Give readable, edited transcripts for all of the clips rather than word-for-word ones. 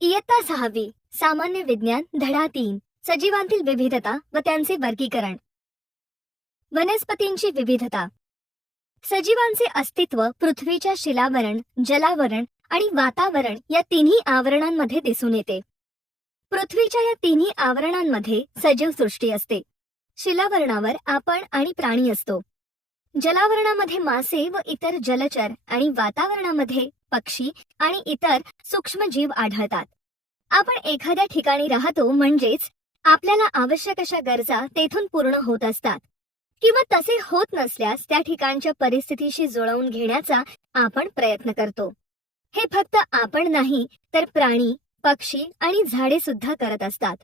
इयत्ता 6वी सामान्य विज्ञान धडा 3 सजीवांतील विविधता व त्यांचे वर्गीकरण. वनस्पतींची विविधता. सजीवांचे अस्तित्व पृथ्वीच्या शिलावरण, जलावरण आणि वातावरण या तिन्ही आवरणांमध्ये दिसून येते. पृथ्वीच्या या तिन्ही आवरणांमध्ये सजीव सृष्टी असते. शिलावरणावर आपण आणि प्राणी असतो. जलावरणामध्ये मासे व इतर जलचर आणि वातावरणामध्ये पक्षी आणि इतर सूक्ष्मजीव आढळतात. आपण एखाद्या ठिकाणी राहतो म्हणजेच आपल्याला आवश्यक अशा गरजा तेथून पूर्ण होत असतात किंवा तसे होत नसल्यास त्या ठिकाणच्या परिस्थितीशी जुळवून घेण्याचा आपण प्रयत्न करतो. हे फक्त आपण नाही तर प्राणी, पक्षी आणि झाडे सुद्धा करत असतात.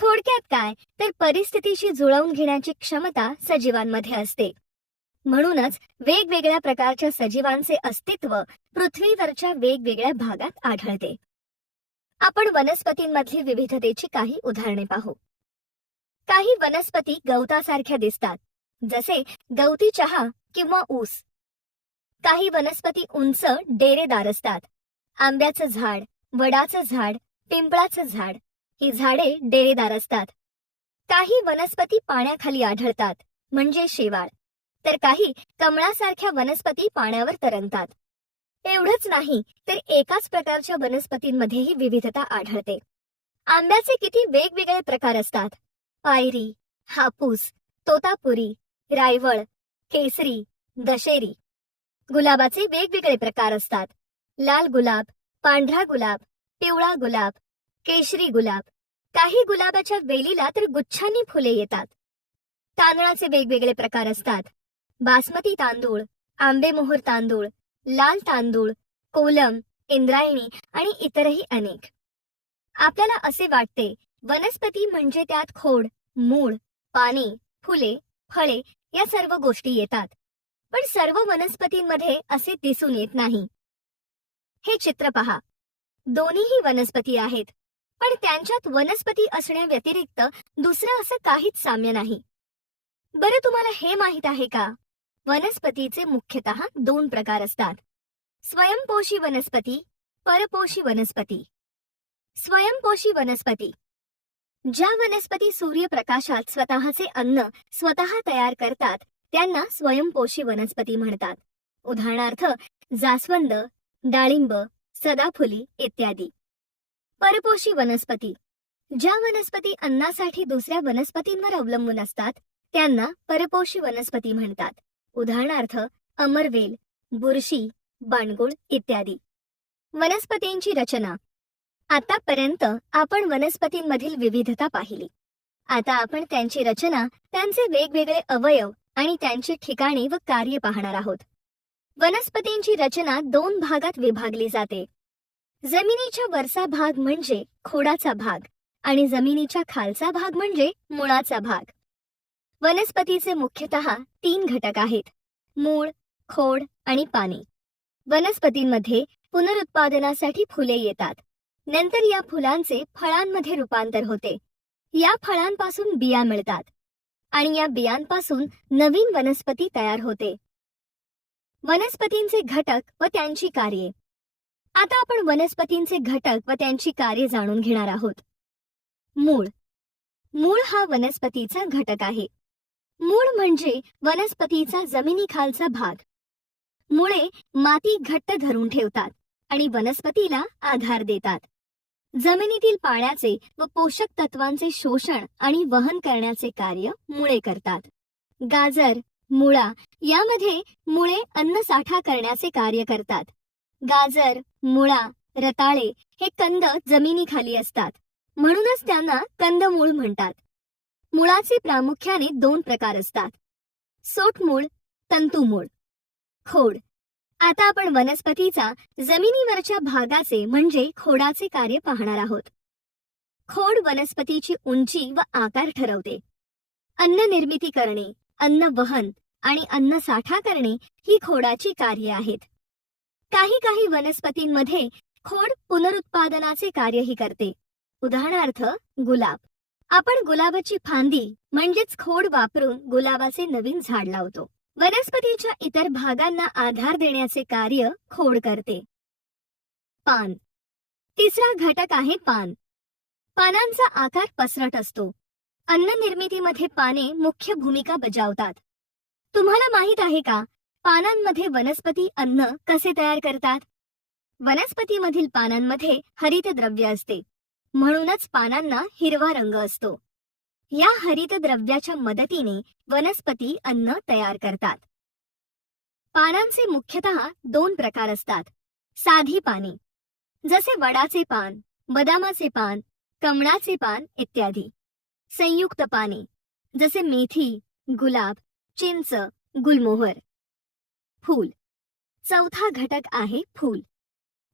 थोडक्यात काय तर परिस्थितीशी जुळवून घेण्याची क्षमता सजीवांमध्ये असते. म्हणूनच वेगवेगळ्या प्रकारच्या सजीवांचे अस्तित्व पृथ्वीवरच्या वेगवेगळ्या भागात आढळते. आपण वनस्पतींमधली विविधतेची काही उदाहरणे पाहू. काही वनस्पती गवतासारख्या दिसतात, जसे गवती चहा किंवा ऊस. काही वनस्पती उंच डेरेदार असतात. आंब्याचं झाड, वडाचं झाड, पिंपळाचं झाड ही झाडे डेरेदार असतात. काही वनस्पती पाण्याखाली आढळतात म्हणजे शेवाळ, तर काही कमळासारख्या वनस्पती पाण्यावर तरंगतात. एवढंच नाही तर एकाच प्रकारच्या वनस्पतींमध्येही विविधता आढळते. आंब्याचे किती वेगवेगळे प्रकार असतात. पायरी, हापूस, तोतापुरी, रायवळ, केसरी, दशेरी. गुलाबाचे वेगवेगळे प्रकार असतात. लाल गुलाब, पांढरा गुलाब, पिवळा गुलाब, केशरी गुलाब. काही गुलाबाच्या वेलीला तर गुच्छांनी फुले येतात. तांदळाचे वेगवेगळे प्रकार असतात. बासमती तांदूळ, आंबेमोहर तांदूळ, लाल तांदूळ, कोलम, इंद्रायणी आणि इतरही अनेक. आपल्याला असे वाटते वनस्पती म्हणजे त्यात खोड, मूळ, पाने, फुले, फळे या सर्व गोष्टी येतात. पण सर्व वनस्पतींमध्ये असे दिसून येत नाही. हे चित्र पहा. दोन्हीही वनस्पती आहेत, पण त्यांच्यात वनस्पती असण्याव्यतिरिक्त दुसरं असं काहीच साम्य नाही. बरं, तुम्हाला हे माहित आहे का? वनस्पतीचे मुख्यतः 2 प्रकार असतात. स्वयंपोषी वनस्पती, परपोषी वनस्पती. स्वयंपोषी वनस्पती. ज्या वनस्पती सूर्यप्रकाशात स्वतःचे अन्न स्वतः तयार करतात त्यांना स्वयंपोषी वनस्पती म्हणतात. उदाहरणार्थ जास्वंद, डाळिंब, सदाफुली इत्यादी. परपोषी वनस्पती. ज्या वनस्पती अन्नासाठी दुसऱ्या वनस्पतींवर अवलंबून असतात त्यांना परपोषी वनस्पती म्हणतात. उदाहरणार्थ अमरवेल, बुरशी, बाणगुळ इत्यादी. वनस्पतींची रचना. आतापर्यंत आपण वनस्पतींमधील विविधता पाहिली. आता आपण त्यांची रचना, त्यांचे वेगवेगळे अवयव आणि त्यांची ठिकाणे व कार्य पाहणार आहोत. वनस्पतींची रचना 2 भागात विभागली जाते. जमिनीच्या वरचा भाग म्हणजे खोडाचा भाग आणि जमिनीच्या खालचा भाग म्हणजे मुळाचा भाग. वनस्पतीचे मुख्यतः 3 घटक आहेत: मूळ, खोड आणि पाने. वनस्पतींमध्ये पुनरुत्पादनासाठी फुले येतात. नंतर या फुलांचे फळांमध्ये रूपांतर होते. या फळांपासून बिया मिळतात आणि या बियांपासून नवीन वनस्पती तयार होते. वनस्पतींचे घटक व त्यांची कार्ये. आता आपण वनस्पतींचे घटक व त्यांची कार्ये जाणून घेणार आहोत. मूळ. मूळ हा वनस्पतीचा घटक आहे. मूळ म्हणजे वनस्पतीचा जमिनीखालचा भाग. मुळे माती घट्ट धरून ठेवतात आणि वनस्पतीला आधार देतात. जमिनीतील पाण्याचे व पोषक तत्वांचे शोषण आणि वहन करण्याचे कार्य मुळे करतात. गाजर, मुळा यामध्ये मुळे अन्न साठा करण्याचे कार्य करतात. गाजर, मुळा, रताळे हे कंद जमिनीखाली असतात, म्हणूनच त्यांना कंदमूळ म्हणतात. मुळाचे प्रामुख्याने 2 प्रकार असतात: सोटमूळ, तंतुमूळ. खोड. आता आपण वनस्पतीचा जमिनीवरच्या भागाचे म्हणजे खोडाचे कार्य पाहणार आहोत. खोड वनस्पतीची उंची व आकार ठरवते. अन्न निर्मिती करणे, अन्न वहन आणि अन्न साठा करणे ही खोडाची कार्ये आहेत. काही वनस्पतींमध्ये खोड पुनरुत्पादनाचे कार्यही करते. उदाहरणार्थ गुलाब. आपण गुलाबाची फांदी म्हणजेच खोड वापरून गुलाबाचे नवीन झाड लावतो. वनस्पतीच्या इतर भागांना आधार देण्याचे कार्य खोड करते. पान. तिसरा घटक आहे पान. पानांचा आकार पसरट असतो. अन्न निर्मितीमध्ये पाने मुख्य भूमिका बजावतात. तुम्हाला माहित आहे का, पानांमध्ये वनस्पती अन्न कसे तयार करतात? वनस्पतीमधील पानांमध्ये हरितद्रव्य असते, म्हणूनच पानांना हिरवा रंग असतो. या हरितद्रव्याच्या मदतीने वनस्पती अन्न तयार करतात. पानांचे मुख्यतः 2 प्रकार असतात. साधी पाने, जसे वडाचे पान, बदामाचे पान, कमळाचे पान इत्यादी. संयुक्त पाने, जसे मेथी, गुलाब, चिंच, गुलमोहर. फूल. चौथा घटक आहे फूल.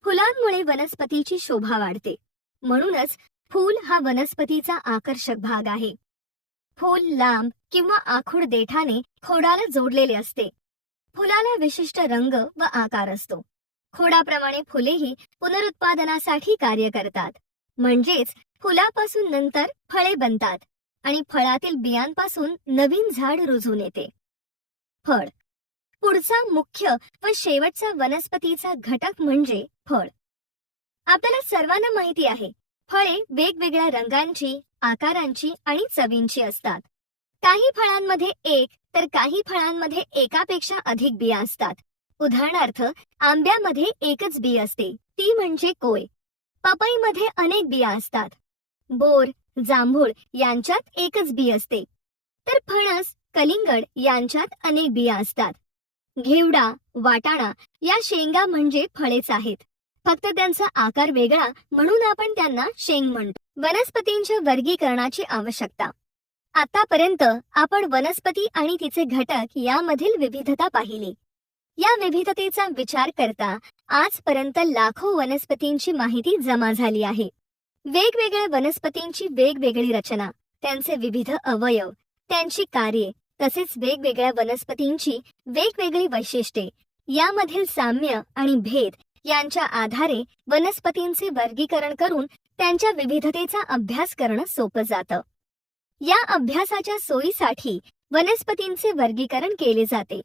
फुलांमुळे वनस्पतीची शोभा वाढते, म्हणूनच फूल हा वनस्पतीचा आकर्षक भाग आहे. फूल लांब किंवा आखूड देठाने खोडाला जोडलेले असते. फुलाला विशिष्ट रंग व आकार असतो. खोडाप्रमाणे फुलेही पुनरुत्पादनासाठी कार्य करतात, म्हणजेच फुलापासून नंतर फळे बनतात आणि फळातील बियांपासून नवीन झाड रुजून येते. फळ. पुढचा मुख्य व शेवटचा वनस्पतीचा घटक म्हणजे फळ. आपल्याला सर्वांना माहिती आहे, फळे वेगवेगळ्या रंगांची, आकारांची आणि चवींची असतात. काही फळांमध्ये एक तर काही फळांमध्ये एकापेक्षा अधिक बिया असतात. उदाहरणार्थ, आंब्यामध्ये एकच बी असते, ती म्हणजे कोय. पपईमध्ये अनेक बिया असतात. बोर, जांभूळ यांच्यात एकच बी असते. तर फणस, कलिंगड यांच्यात अनेक बिया असतात. घेवडा, वाटाणा या शेंगा म्हणजे फळेच आहेत, फक्त त्यांचा आकार वेगळा म्हणून आपण त्यांना शेंग म्हणतो. वनस्पतींच्या वर्गीकरणाची आवश्यकता. आतापर्यंत आपण वनस्पती आणि तिचे घटक यामधील विविधता पाहिली. या विविधतेचा विचार करता आजपर्यंत लाखो वनस्पतींची माहिती जमा झाली आहे. वेगवेगळ्या वनस्पतींची वेगवेगळी रचना, त्यांचे विविध अवयव, त्यांची कार्ये, तसेच वेगवेगळ्या वनस्पतींची वेगवेगळी वैशिष्ट्ये, यामधील साम्य आणि भेद यांच्या आधारे वनस्पतींचे वर्गीकरण करून त्यांच्या विविधतेचा अभ्यास करणं सोपं जातं. या अभ्यासाच्या सोयीसाठी वनस्पतींचे वर्गीकरण केले जाते.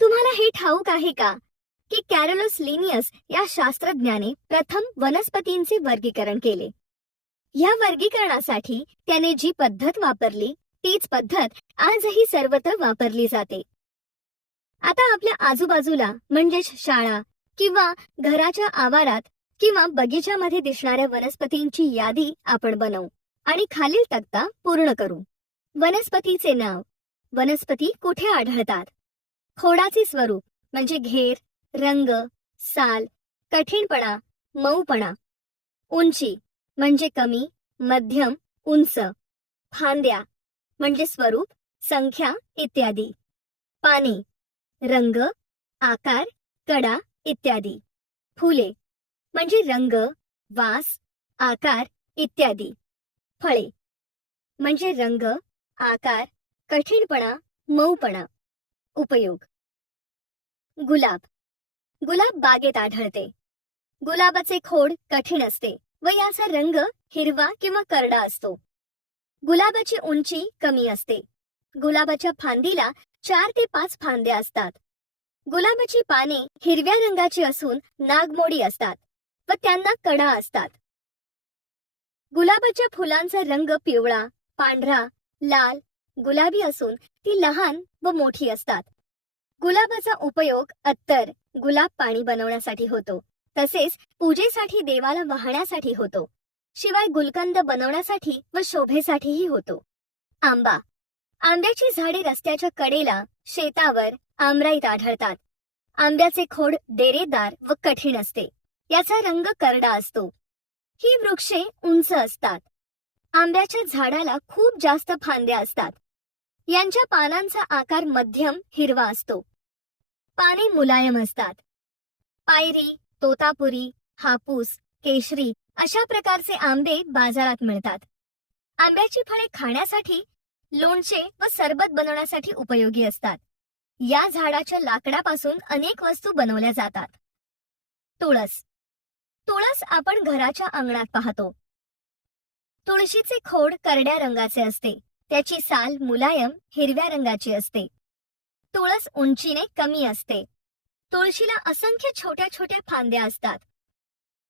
तुम्हाला हे ठाऊक आहे का की कॅरोलस लिनियस या शास्त्रज्ञाने प्रथम वनस्पतींचे वर्गीकरण केले. या वर्गीकरणासाठी त्याने जी पद्धत वापरली तीच पद्धत आजही सर्वत्र वापरली जाते. आता आपल्या आजूबाजूला म्हणजेच शाळा किंवा घराच्या आवारात किंवा बगीच्यामध्ये दिसणाऱ्या वनस्पतींची यादी आपण बनवू आणि खालील तक्ता पूर्ण करू. वनस्पतीचे नाव. वनस्पती कुठे आढळतात? खोडाचे स्वरूप म्हणजे घेर, रंग, साल, कठीणपणा, मऊपणा. उंची म्हणजे कमी, मध्यम, उंच. फांद्या म्हणजे स्वरूप, संख्या इत्यादी. पाने, रंग, आकार, कडा इत्यादी. फुले म्हणजे रंग, वास, आकार इत्यादी. फळे म्हणजे रंग, आकार, कठीणपणा, मऊपणा. उपयोग. गुलाब. गुलाब बागेत आढळते. गुलाबाचे खोड कठीण असते व याचा रंग हिरवा किंवा करडा असतो. गुलाबाची उंची कमी असते. गुलाबाच्या फांदीला 4 ते 5 फांद्या असतात. गुलाबाची पाने हिरव्या रंगाची असून नागमोडी असतात व त्यांना कडा असतात. गुलाबाच्या फुलांचा रंग पिवळा, पांढरा, लाल, गुलाबी असून ती लहान व मोठी असतात. गुलाबाचा उपयोग अत्तर, गुलाब पाणी बनवण्यासाठी होतो, तसेच पूजेसाठी देवाला वाहण्यासाठी होतो. शिवाय गुलकंद बनवण्यासाठी व शोभेसाठीही होतो. आंबा. आंब्याची झाडे रस्त्याच्या कडेला, शेतावर, आमराईत आढळतात. आंब्याचे खोड डेरेदार व कठीण असते. याचा रंग करडा असतो. ही वृक्षे उंच असतात. आंब्याच्या झाडाला खूप जास्त फांद्या असतात. यांच्या पानांचा आकार मध्यम हिरवा असतो. पाने मुलायम असतात. पायरी, तोतापुरी, हापूस, केशरी अशा प्रकारचे आंबे बाजारात मिळतात. आंब्याची फळे खाण्यासाठी, लोणचे व सरबत बनवण्यासाठी उपयोगी असतात. या झाडाच्या लाकडापासून अनेक वस्तू बनवल्या जातात. तुळस. तुळस आपण घराच्या अंगणात पाहतो. तुळशीचे खोड करड्या रंगाचे असते. त्याची साल मुलायम हिरव्या रंगाची असते. तुळस उंचीने कमी असते. तुळशीला असंख्य छोट्या छोट्या फांद्या असतात.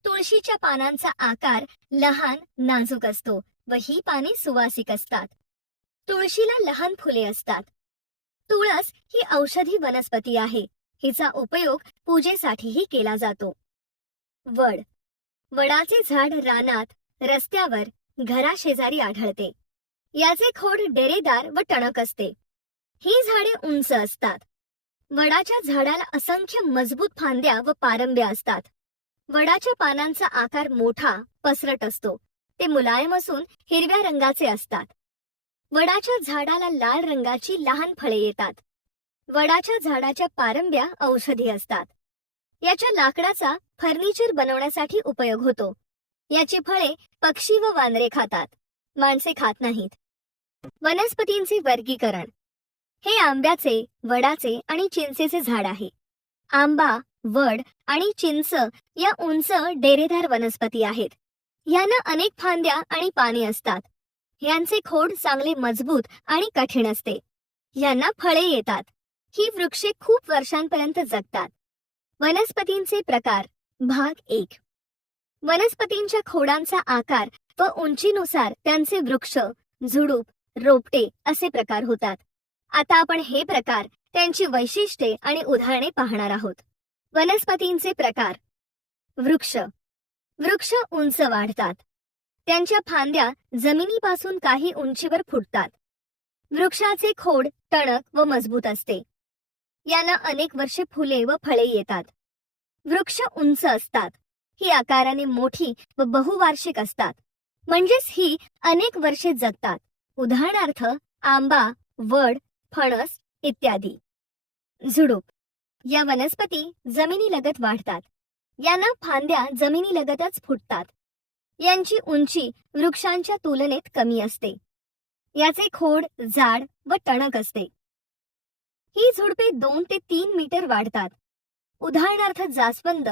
तुळशीच्या पानांचा आकार लहान नाजूक असतो व ही पाने सुवासिक असतात. तुळशीला लहान फुले असतात. तुळस ही औषधी वनस्पती आहे. हिचा उपयोग पूजेसाठीही केला जातो. वड. वडाचे झाड रानात, रस्त्यावर, घराशेजारी आढळते. याचे खोड डेरेदार व टणक असते. ही झाडे उंच असतात. वडाच्या झाडाला असंख्य मजबूत फांद्या व पारंब्या असतात. वडाच्या पानांचा आकार मोठा, पसरट असतो. ते मुलायम असून हिरव्या रंगाचे असतात. वडाच्या झाडाला लाल रंगाची लहान फळे येतात. वडाच्या झाडाच्या पारंब्या औषधी असतात. याच्या लाकडाचा फर्निचर बनवण्यासाठी उपयोग होतो. याची फळे पक्षी व वानरे खातात, माणसे खात नाहीत. वनस्पतींचे वर्गीकरण. हे आंब्याचे, वडाचे आणि चिंचेचे झाड आहे. आंबा, वड आणि चिंच या उंच डेरेदार वनस्पती आहेत. यांना अनेक फांद्या आणि पाने असतात. यांचे खोड चांगले मजबूत आणि कठीण असते. यांना फळे येतात. ही वृक्षे खूप वर्षांपर्यंत जगतात. वनस्पतींचे प्रकार. भाग 1. वनस्पतींच्या खोडांचा आकार व उंचीनुसार त्यांचे वृक्ष, झुडूप, रोपटे असे प्रकार होतात. आता आपण हे प्रकार, त्यांची वैशिष्ट्ये आणि उदाहरणे पाहणार आहोत. वनस्पतींचे प्रकार. वृक्ष. वृक्ष उंच वाढतात. त्यांच्या फांद्या जमिनीपासून काही उंचीवर फुटतात. वृक्षाचे खोड टणक व मजबूत असते. यांना अनेक वर्षे फुले व फळे येतात. वृक्ष उंच असतात. ही आकाराने मोठी व बहुवार्षिक असतात. म्हणजेच ही अनेक वर्षे जगतात. उदाहरणार्थ आंबा, वड, फणस इत्यादी. झुडूप. या वनस्पती जमिनीलगत वाढतात. यांना फांद्या जमिनीलगतच फुटतात. यांची उंची वृक्षांच्या तुलनेत कमी असते. याचे खोड जाड व टणक असते. ही झुडपे 2 ते 3 मीटर वाढतात. उदाहरणार्थ जास्वंद,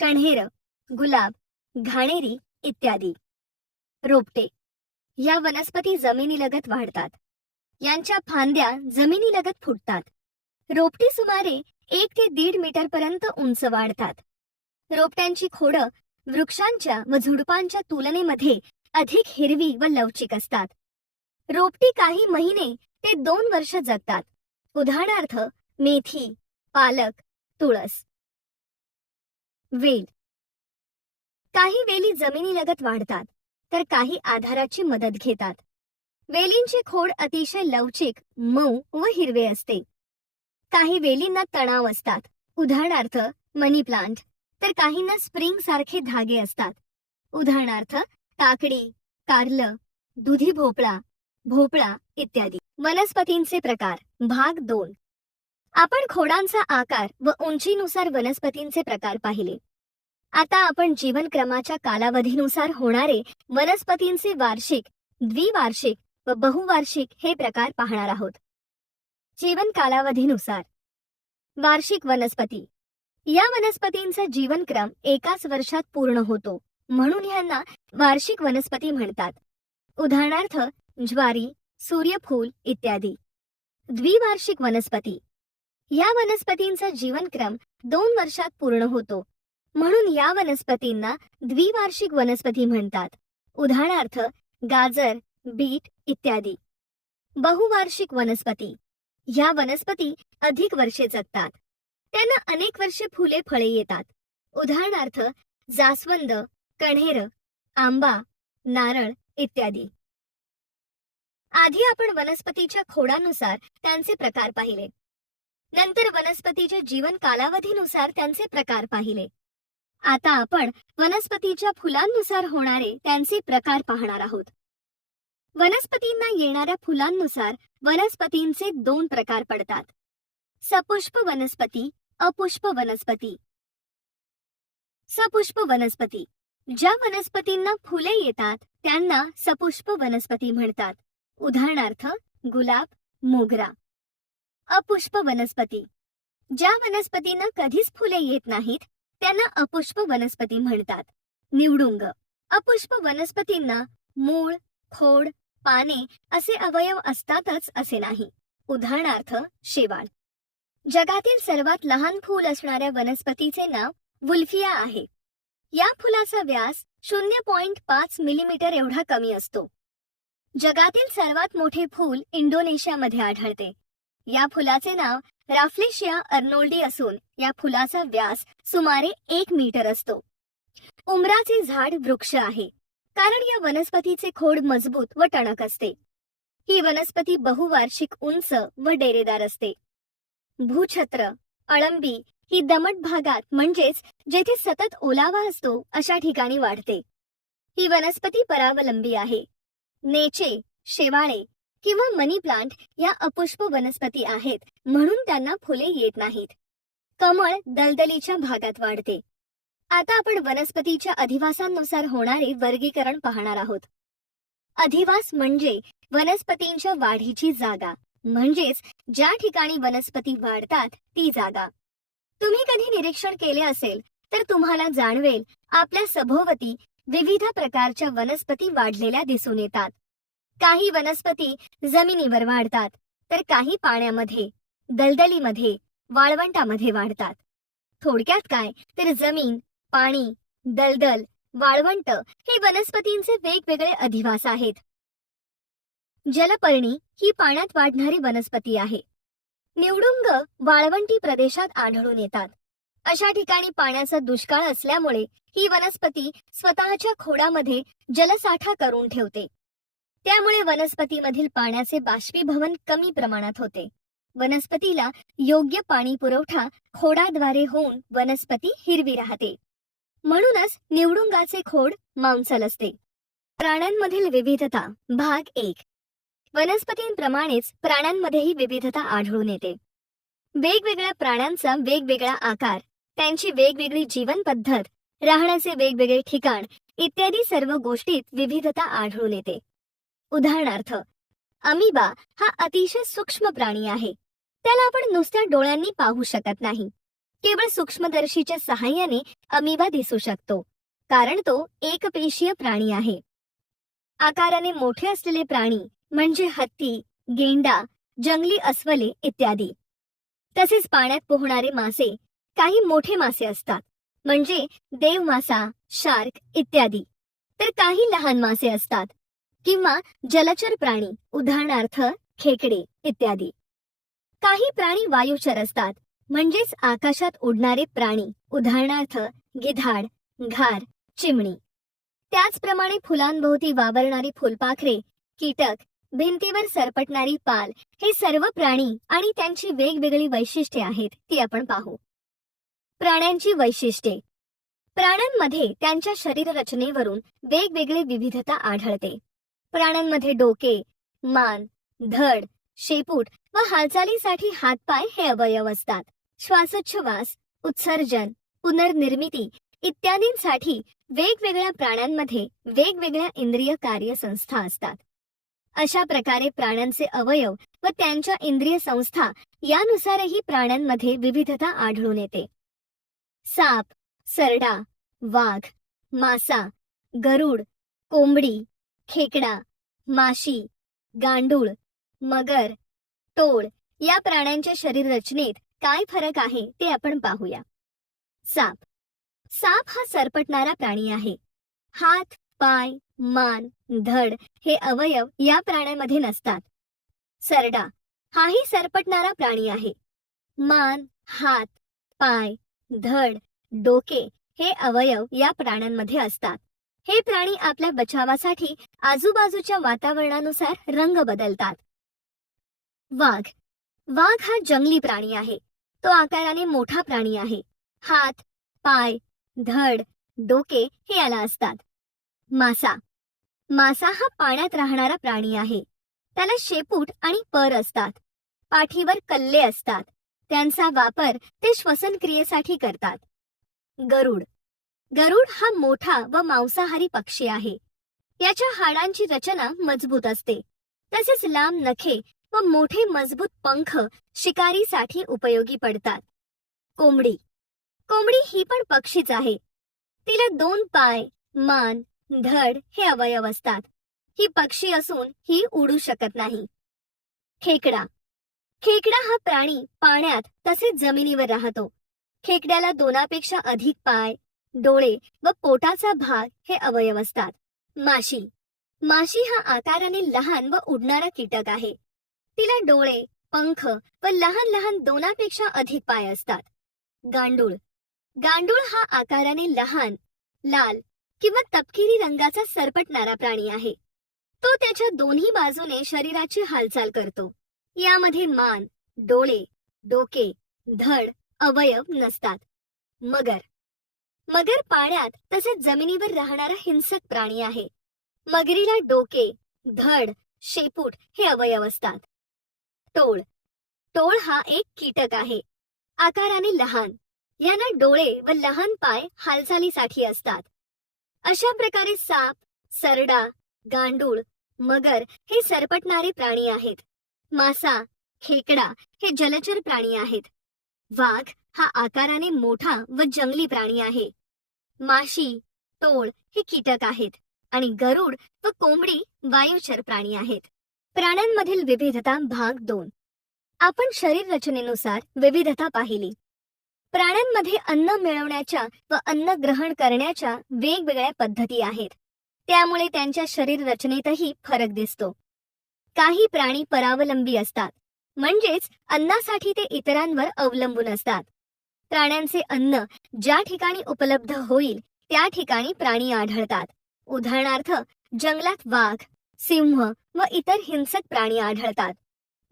कण्हेर, गुलाब, घाणेरी इत्यादी. रोपटे. या वनस्पती जमिनीलगत वाढतात. यांच्या फांद्या जमिनीलगत फुटतात. रोपटी सुमारे 1 ते 1.5 मीटरपर्यंत उंच वाढतात. रोपट्यांची खोडं वृक्षांच्या व झुडपांच्या तुलनेमध्ये अधिक हिरवी व लवचिक असतात. रोपटी काही महिने ते 2 वर्ष जगतात. उदाहरणार्थ मेथी, पालक, तुळस. वेल. काही वेली जमिनीलगत वाढतात तर काही आधाराची मदत घेतात. वेलींचे खोड अतिशय लवचिक, मऊ व हिरवे असते. काही वेलींना तणाव असतात. उदाहरणार्थ मनी प्लांट. तर काहींना स्प्रिंग सारखे धागे असतात. उदाहरणार्थ काकडी, कारलं, दुधी भोपळा, भोपळा इत्यादी. वनस्पतींचे प्रकार. भाग 2. आपण खोडांचा आकार व उंचीनुसार वनस्पतींचे प्रकार पाहिले. आता आपण जीवनक्रमाच्या कालावधीनुसार होणारे वनस्पतींचे वार्षिक, द्विवार्षिक व बहुवार्षिक हे प्रकार पाहणार आहोत. जीवन कालावधीनुसार. वार्षिक वनस्पती. या वनस्पतींचा जीवनक्रम एकाच वर्षात पूर्ण होतो, म्हणून ह्यांना वार्षिक वनस्पती म्हणतात. उदाहरणार्थ ज्वारी, सूर्यफूल इत्यादी. द्विवार्षिक वनस्पती. या वनस्पतींचा जीवनक्रम 2 वर्षात पूर्ण होतो, म्हणून या वनस्पतींना द्विवार्षिक वनस्पती म्हणतात. उदाहरणार्थ गाजर, बीट इत्यादी. बहुवार्षिक वनस्पती. या वनस्पती अधिक वर्षे जगतात. त्यांना अनेक वर्षे फुले फळे येतात. उदाहरणार्थ जास्वंद, कण्हेर, आंबा, नारळ इत्यादी. आधी आपण वनस्पतीच्या खोडानुसार त्यांचे प्रकार पाहिले. नंतर वनस्पतीच्या जीवन कालावधीनुसार त्यांचे प्रकार पाहिले. आता आपण वनस्पतीच्या फुलांनुसार होणारे त्यांचे प्रकार पाहणार आहोत. वनस्पतींना येणाऱ्या फुलांनुसार वनस्पतींचे 2 प्रकार पडतात. सपुष्प वनस्पती, अपुष्प वनस्पती. सपुष्प वनस्पती. ज्या वनस्पतींना फुले येतात त्यांना सपुष्प वनस्पती म्हणतात. उदाहरणार्थ गुलाब, मोगरा. अपुष्प वनस्पती. ज्या वनस्पतींना कधीच फुले येत नाहीत त्यांना अपुष्प वनस्पती म्हणतात. निवडुंग. अपुष्प वनस्पतींना मूळ, खोड, पाने असे अवयव असतातच असे नाही. उदाहरणार्थ शेवाळ. जगातील सर्वात लहान फूल असणाऱ्या वनस्पतीचे नाव वुल्फिया आहे. या फुलाचा व्यास 0.5 मिलीमीटर एवढा कमी असतो. जगातील सर्वात मोठे फूल इंडोनेशियामध्ये आढळते. या फुलाचे नाव राफ्लेशिया अर्नोल्डी असून या फुलाचा व्यास सुमारे 1 मीटर असतो. उमराचे झाड वृक्ष आहे, कारण या वनस्पतीचे खोड मजबूत व टणक असते. ही वनस्पती बहुवार्षिक, उंच व डेरेदार असते. भूछत्र अळंबी ही दमट भागात म्हणजेच जेथे सतत ओलावा असतो अशा ठिकाणी वाढते. ही वनस्पती परावलंबी आहे. नेचे, शेवाळे किंवा मनी प्लांट या अपुष्प वनस्पती आहेत, म्हणून त्यांना फुले येत नाहीत. कमळ दलदलीच्या भागात वाढते. आता आपण वनस्पतीच्या अधिवासांनुसार होणारे वर्गीकरण पाहणार आहोत. अधिवास म्हणजे वनस्पतींच्या वाढीची जागा, म्हणजेच ज्या ठिकाणी वनस्पती वाढतात ती जागा. तुम्ही कधी निरीक्षण केले असेल तर तुम्हाला जाणवेल, आपल्या सभोवती विविध प्रकारच्या वनस्पती वाढलेल्या दिसून येतात. काही वनस्पती जमिनीवर वाढतात, तर काही पाण्यामध्ये, दलदलीमध्ये, वाळवंटामध्ये वाढतात. थोडक्यात काय तर जमीन, पाणी, दलदल, वाळवंट हे वनस्पतींचे वेगवेगळे अधिवास आहेत. जलपर्णी ही पाण्यात वाढणारी वनस्पती आहे. निवडुंग वाळवंटी प्रदेशात आढळून येतात. अशा ठिकाणी पाण्याचा दुष्काळ असल्यामुळे ही वनस्पती स्वतःच्या खोडामध्ये जलसाठा करून ठेवते. त्यामुळे वनस्पतीमधील पाण्याचे बाष्पीभवन कमी प्रमाणात होते. वनस्पतीला योग्य पाणी पुरवठा खोडाद्वारे होऊन वनस्पती हिरवी राहते. म्हणूनच निवडुंगाचे खोड मांसल असते. प्राण्यांमधील विविधता भाग 1. वनस्पतींप्रमाणेच प्राण्यांमध्येही विविधता आढळून येते. वेगवेगळ्या प्राण्यांचा वेगवेगळा आकार, त्यांची वेगवेगळी जीवन पद्धत, राहण्याचे वेगवेगळे ठिकाण इत्यादी सर्व गोष्टीत विविधता आढळून येते. उदाहरणार्थ, अमिबा हा अतिशय सूक्ष्म प्राणी आहे. त्याला आपण नुसत्या डोळ्यांनी पाहू शकत नाही. केवळ सूक्ष्मदर्शीच्या सहाय्याने अमिबा दिसू शकतो, कारण तो एकपेशीय प्राणी आहे. आकाराने मोठे असलेले प्राणी म्हणजे हत्ती, गेंडा, जंगली अस्वले इत्यादी. तसेच पाण्यात पोहणारे मासे, काही मोठे मासे असतात म्हणजे देवमासा, शार्क इत्यादी, तर काही लहान मासे असतात किंवा जलचर प्राणी, उदाहरणार्थ खेकडे इत्यादी. काही प्राणी वायुचर असतात म्हणजेच आकाशात उडणारे प्राणी, उदाहरणार्थ गिधाड, घार, चिमणी. त्याचप्रमाणे फुलांभोवती वावरणारी फुलपाखरे, कीटक, भिंतीवर सरपटणारी पाल हे सर्व प्राणी आणि त्यांची वेगवेगळी वैशिष्ट्ये आहेत, ती आपण पाहू. प्राण्यांची वैशिष्ट्ये. प्राण्यांमध्ये त्यांच्या शरीर रचनेवरून वेगवेगळी विविधता आढळते. प्राण्यांमध्ये डोके, मान, धड, शेपूट व हालचालीसाठी हातपाय हे अवयव असतात. श्वासोच्छवास, उत्सर्जन, पुनर्निर्मिती इत्यादींसाठी वेगवेगळ्या प्राण्यांमध्ये वेगवेगळ्या इंद्रिय कार्यसंस्था असतात. अशा प्रकारे प्राण्यांचे अवयव व त्यांच्या इंद्रिय संस्था यानुसारही प्राण्यांमध्ये विविधता आढळून येते. साप, सरडा, वाघ, मासा, गरुड, कोंबडी, खेकडा, माशी, गांडूळ, मगर, टोळ या प्राण्यांच्या शरीर रचनेत काय फरक आहे ते आपण पाहूया. साप. साप हा सरपटणारा प्राणी आहे. हात, पाय, मान, धड हे अवयव या प्राण्यामध्ये नसतात. सरडा हाही सरपटणारा प्राणी आहे. मान, हात, पाय, धड, डोके हे अवयव या प्राण्यांमध्ये असतात. हे प्राणी आपल्या बचावासाठी आजूबाजूच्या वातावरणानुसार रंग बदलतात. वाघ. वाघ हा जंगली प्राणी आहे. तो आकाराने मोठा प्राणी आहे. हात, पाय, धड, डोके हे याला असतात. मासा. मासा हा पाण्यात राहणारा प्राणी आहे. त्याला शेपूट आणि पर असतात. पाठीवर कल्ले असतात. त्यांचा वापर ते श्वसन क्रियेसाठी करतात. गरुड. गरुड हा मोठा व मांसाहारी पक्षी आहे. याच्या हाडांची रचना मजबूत असते. तसेच लांब नखे व मोठे मजबूत पंख शिकारीसाठी उपयोगी पडतात. कोंबडी. कोंबडी ही पण पक्षीच आहे. तिला 2 पाय, मान, धड हे अवयव असतात. ही पक्षी असून ही उडू शकत नाही. खेकडा. खेकडा हा प्राणी पाण्यात तसेच जमिनीवर राहतो. खेकड्याला 2पेक्षा अधिक पाय, डोळे व पोटाचा भाग हे अवयव असतात. माशी माशी हा आकाराने लहान व उडणारा कीटक आहे. तिला डोळे, पंख व लहान लहान दोनापेक्षा अधिक पाय असतात. गांडूळ गांडूळ हा आकाराने लहान, लाल किंवा तपकिरी रंगाचा सरपटणारा प्राणी आहे. तो त्याच्या दोन्ही बाजूने शरीराची हालचाल करतो. यामध्ये मान, डोळे, डोके, धड, अवयव नसतात. मगर मगर पाण्यात तसेच जमिनीवर राहणारा हिंसक प्राणी आहे. मगरीला डोके, धड, शेपूट हे अवयव असतात. टोळ टोळ हा एक कीटक आहे. आकाराने लहान. यांना डोळे व लहान पाय हालचालीसाठी असतात. अशा प्रकारे साप, सरडा, गांडूळ, मगर हे सरपटणारे प्राणी आहेत. मासा, खेकडा हे जलचर प्राणी आहेत. वाघ हा आकाराने मोठा व जंगली प्राणी आहे. माशी, टोळ हे कीटक आहेत आणि गरुड व कोंबडी वायुचर प्राणी आहेत. प्राण्यांमधील विविधता भाग 2. आपण शरीर रचनेनुसार विविधता पाहिली. प्राण्यांमध्ये अन्न मिळवण्याच्या व अन्न ग्रहण करण्याच्या वेगवेगळ्या पद्धती आहेत. त्यामुळे त्यांच्या शरीर रचनेतही फरक दिसतो. काही प्राणी परावलंबी असतात, म्हणजेच अन्नासाठी ते इतरांवर अवलंबून असतात. प्राण्यांचे अन्न ज्या ठिकाणी उपलब्ध होईल त्या ठिकाणी प्राणी आढळतात. उदाहरणार्थ जंगलात वाघ, सिंह व इतर हिंसक प्राणी आढळतात.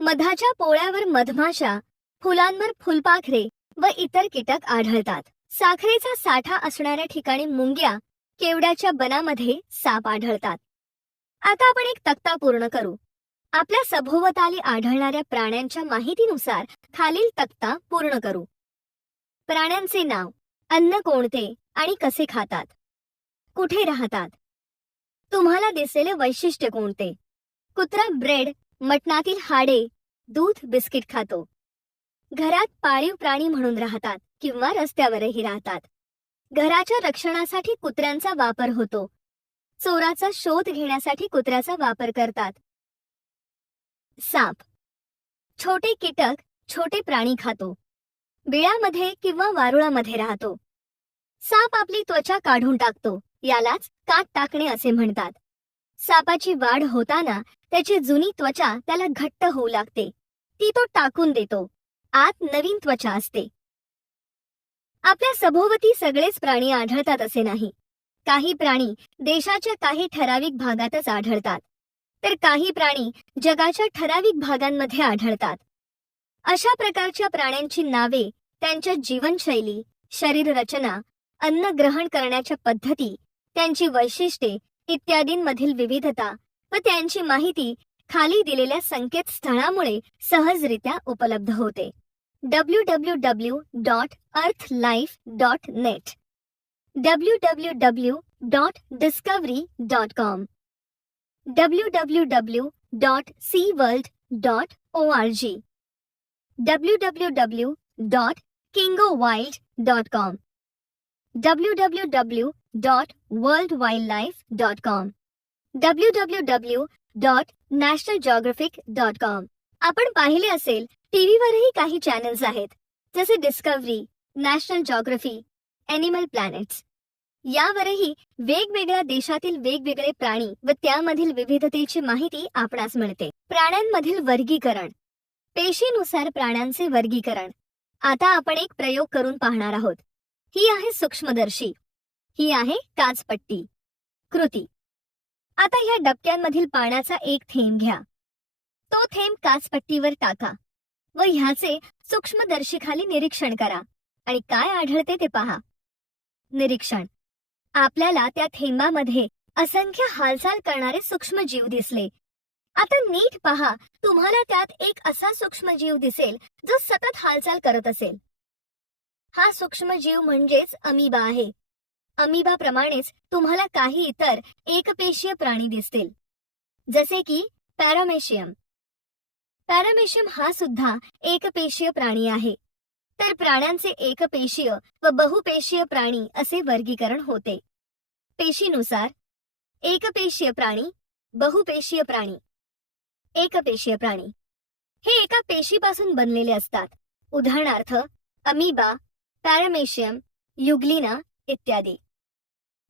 मधाच्या पोळ्यावर मधमाशा, फुलांवर फुलपाखरे व इतर कीटक आढळतात. साखरेचा साठा असणाऱ्या ठिकाणी मुंग्या, केवड्याच्या बनामध्ये साप आढळतात. आता आपण एक तक्ता पूर्ण करू. आपल्या सभोवताली आढळणाऱ्या प्राण्यांच्या माहितीनुसार खालील तक्ता पूर्ण करू. प्राण्यांचे नाव, अन्न कोणते आणि कसे खातात, कुठे राहतात, तुम्हाला दिसलेले वैशिष्ट्य कोणते. कुत्रा ब्रेड, मटणातील हाडे, दूध, बिस्किट खातो. घरात पाळीव प्राणी म्हणून राहतात किंवा रस्त्यावरही राहतात. घराच्या रक्षणासाठी कुत्र्यांचा वापर होतो. चोराचा शोध घेण्यासाठी कुत्र्याचा वापर करतात. साप छोटे कीटक, छोटे प्राणी खातो. बिळामध्ये किंवा वारुळामध्ये राहतो. साप आपली त्वचा काढून टाकतो, यालाच कात टाकणे असे म्हणतात. सापाची वाढ होताना त्याची जुनी त्वचा त्याला घट्ट होऊ लागते, ती तो टाकून देतो. आत नवीन त्वचा असते. आपल्या सभोवती सगळेच प्राणी आढळतात असे नाही. काही प्राणी देशाच्या काही ठराविक भागातच आढळतात, तर काही प्राणी जगाच्या ठराविक भागांमध्ये आढळतात. अशा प्रकारच्या प्राण्यांची नावे, त्यांच्या जीवनशैली, शरीर रचना, अन्न ग्रहण करण्याच्या पद्धती, त्यांची वैशिष्ट्ये इत्यादींमधील विविधता व त्यांची माहिती खाली दिलेल्या संकेतस्थळामुळे सहजरित्या उपलब्ध होते. www.earthlife.net, www.discovery.com, www.seaworld.org, www.kingowild.com, www.worldwildlife.com, www.nationalgeographic.com. आपण पाहिले असेल टीव्हीवरही काही चॅनल्स आहेत, जसे Discovery, national geography, animal planets. यावरही वेगवेगळ्या देशातील वेगवेगळे प्राणी व त्यामधील विविधतेची माहिती आपणास मिळते. प्राण्यांमधील वर्गीकरण. पेशीनुसार प्राण्यांचे वर्गीकरण. आता आपण एक प्रयोग करून पाहणार आहोत. ही आहे सूक्ष्मदर्शी, ही आहे काचपट्टी. कृती. आता ह्या डबक्यांमधील पाण्याचा एक थेंब घ्या. तो थेंब काचपट्टीवर टाका व ह्याचे सूक्ष्मदर्शीखाली निरीक्षण करा आणि काय आढळते ते पहा. निरीक्षण. आपल्याला त्या थेंबामध्ये असंख्य हालचाल करणारे सूक्ष्मजीव दिसले. आता नीट पहा, तुम्हाला त्यात एक असा सूक्ष्मजीव दिसेल जो सतत हालचाल करत असेल. हा सूक्ष्मजीव म्हणजेच अमिबा आहे. अमिबाप्रमाणेच तुम्हाला काही इतर एकपेशीय प्राणी दिसतील, जसे की पॅरामेशियम. पॅरामेशियम हा सुद्धा एकपेशीय प्राणी आहे. तर प्राण्यांचे एकपेशीय व बहुपेशीय प्राणी असे वर्गीकरण होते. पेशीनुसार एकपेशीय प्राणी, बहुपेशीय प्राणी. एकपेशीय प्राणी हे एका पेशीपासून बनलेले असतात. उदाहरणार्थ अमिबा, पॅरामेशियम, युग्लिना इत्यादी.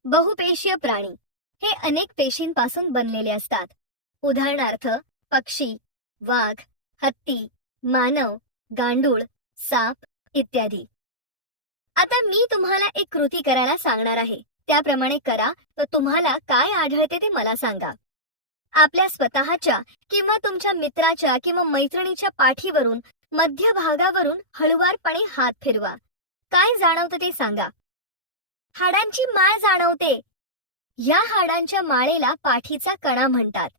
बहुपेशीय प्राणी हे अनेक पेशींपासून बनलेले असतात. उदाहरणार्थ पक्षी, वाघ, हत्ती, मानव, गांडूळ, साप इत्यादी. आता मी तुम्हाला एक कृती करायला सांगणार आहे. त्याप्रमाणे करा व तुम्हाला काय आढळते ते मला सांगा. आपल्या स्वतःच्या किंवा तुमच्या मित्राच्या किंवा मैत्रिणीच्या पाठीवरून मध्य भागावरून हळुवारपणे हात फिरवा. काय जाणवतं ते सांगा. हाडांची माळ जाणवते. या हाडांच्या माळेला पाठीचा कणा म्हणतात.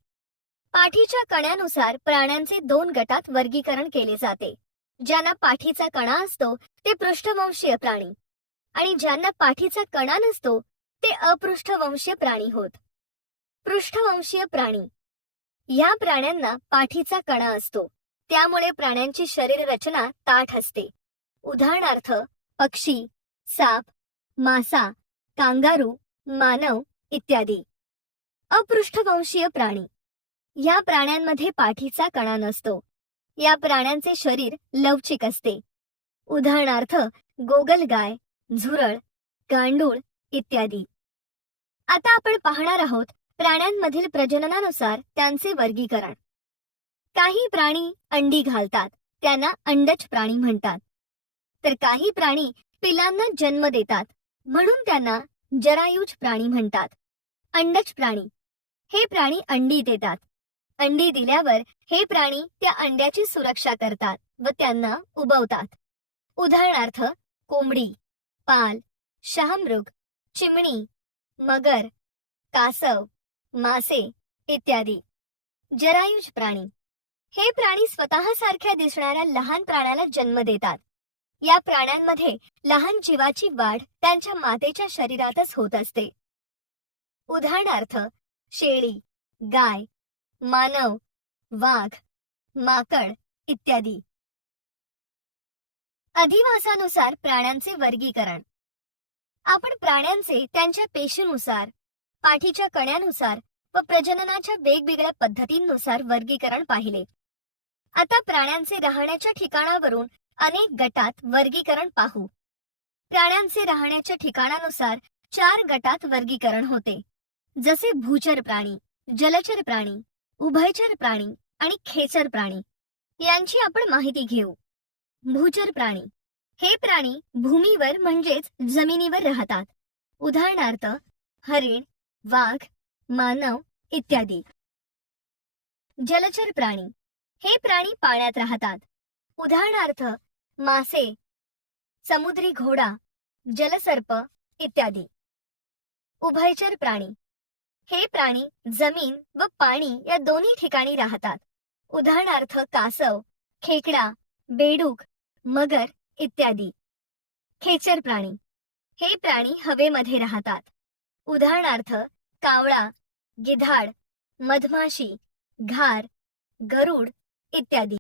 पाठीच्या कण्यानुसार प्राण्यांचे 2 गटात वर्गीकरण केले जाते. ज्यांना पाठीचा कणा असतो ते पृष्ठवंशीय प्राणी आणि ज्यांना पाठीचा कणा नसतो ते अपृष्ठवंशीय प्राणी होत. पृष्ठवंशीय प्राणी या प्राण्यांना पाठीचा कणा असतो. त्यामुळे प्राण्यांची शरीर रचना ताठ असते. उदाहरणार्थ पक्षी, साप, मासा, कांगारू, मानव इत्यादी. अपृष्ठवंशीय प्राणी या प्राण्यांमध्ये पाठीचा कणा नसतो. या प्राण्यांचे शरीर लवचिक असते. उदाहरणार्थ गोगलगाय, झुरळ, गांडूळ इत्यादी. आता आपण पाहणार आहोत प्राण्यांमधील प्रजननानुसार त्यांचे वर्गीकरण. काही प्राणी अंडी घालतात, त्यांना अंडज प्राणी म्हणतात. तर काही प्राणी पिलांना जन्म देतात, म्हणून त्यांना जरायुज प्राणी म्हणतात. अंडज प्राणी हे प्राणी अंडी देतात. अंडी दिल्यावर हे प्राणी त्या अंड्याची सुरक्षा करतात व त्यांना उबवतात. उदाहरणार्थ कोंबडी, पाल, शहामृग, चिमणी, मगर, कासव, मासे इत्यादी. जरायुज प्राणी हे प्राणी स्वतःसारख्या दिसणाऱ्या लहान प्राण्याला जन्म देतात. या प्राण्यांमध्ये लहान जीवाची वाढ त्यांच्या मातेच्या शरीरातच होत असते. उदाहरणार्थ शेळी, गाय, मानव, वाघ, माकड इत्यादी. अधिवासानुसार प्राण्यांचे वर्गीकरण. आपण प्राण्यांचे त्यांच्या पेशीनुसार, पाठीच्या कण्यानुसार व प्रजननाच्या वेगवेगळ्या पद्धतींनुसार वर्गीकरण पाहिले. आता प्राण्यांचे राहण्याच्या ठिकाणावरून अनेक गटात वर्गीकरण पाहू. प्राण्यांचे राहण्याच्या ठिकाणानुसार 4 गटात वर्गीकरण होते, जसे भूचर प्राणी, जलचर प्राणी, उभयचर प्राणी आणि खेचर प्राणी. यांची आपण माहिती घेऊ. भूचर प्राणी हे प्राणी भूमीवर म्हणजेच जमिनीवर राहतात. उदाहरणार्थ हरिण, वाघ, मानव इत्यादी. जलचर प्राणी हे प्राणी पाण्यात राहतात. उदाहरणार्थ मासे, समुद्री घोडा, जलसर्प इत्यादी. उभयचर प्राणी हे प्राणी जमीन व पाणी या दोन्ही ठिकाणी राहतात. उदाहरणार्थ कासव, खेकडा, बेडूक, मगर इत्यादी. खेचर प्राणी हे प्राणी हवेमध्ये राहतात. उदाहरणार्थ कावळा, गिधाड, मधमाशी, घार, गरुड इत्यादी.